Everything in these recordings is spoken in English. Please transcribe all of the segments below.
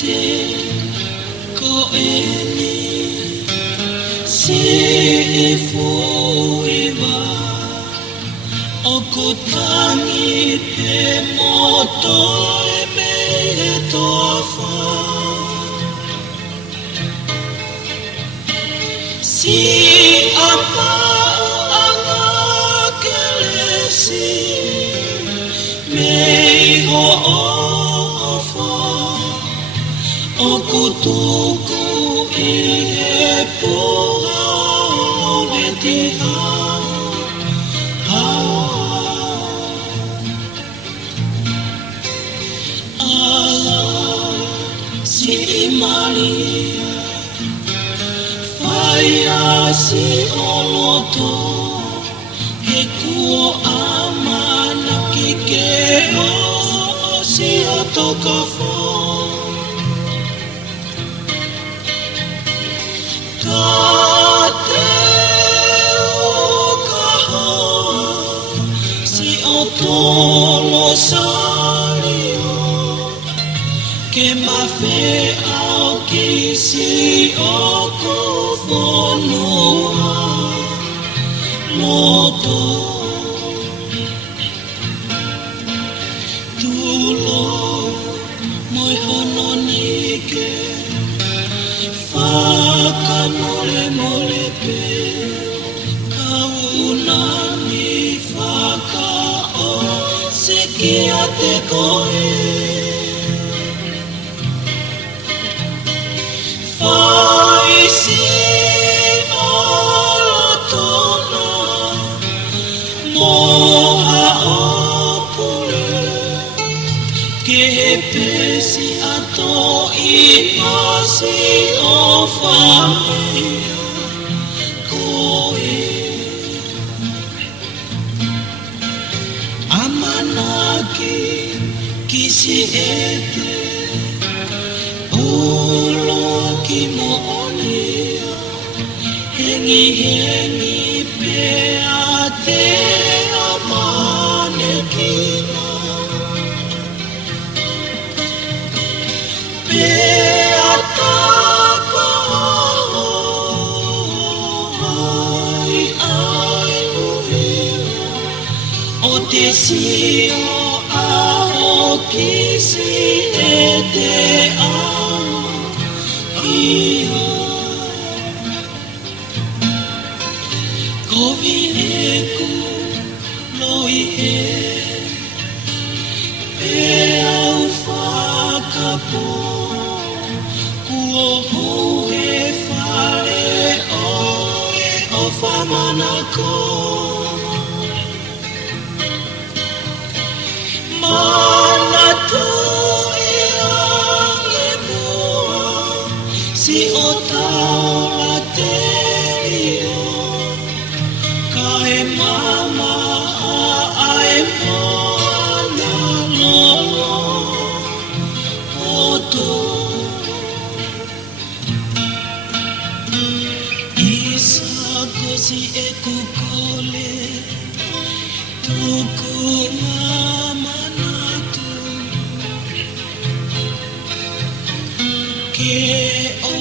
te ko eni si fuiva o kutangi pe moto e me tofa si apa anga kelesi me ho ofa o kutuku e poha le tiha si Maria Faia si oloto e kuo amana kike o si otokafo Kate okaha si otolo salio ke mafe au kisi oku fonua loto tulo moi hononike whakanole mole pe kaunani whakao se kia te koe Pesi ato ipasi o familia koe amanaki kisi ete ulo ki mo'onia hengi pe ate amanekina Desio ao kisi e te ao ia Kovi eku loi e Pe au whakapo Kuo hui whare oe o whamanako Mana tu iang mua si o tau la terio Kae mama a e mana lolo oto Isa kosi e kukole tuku Ke o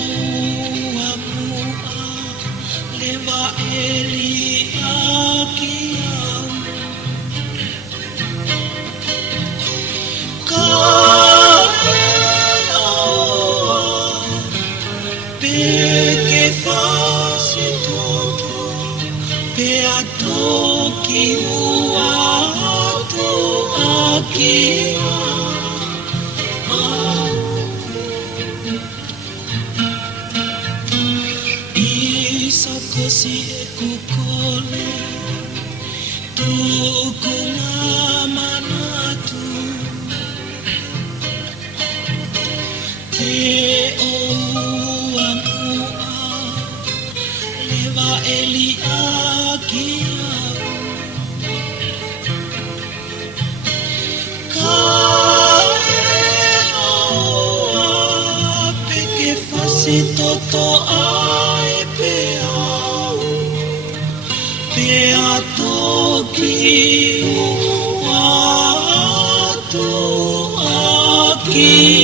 amua lewa eli aki au Ka e aua pe ke whasi toto pe ato ki ua atu aki Kosi e kukole tuku manatu Te o amua lewa eli aki au Ka e aua peke whasi toto ai pe Pe atoki o atu aki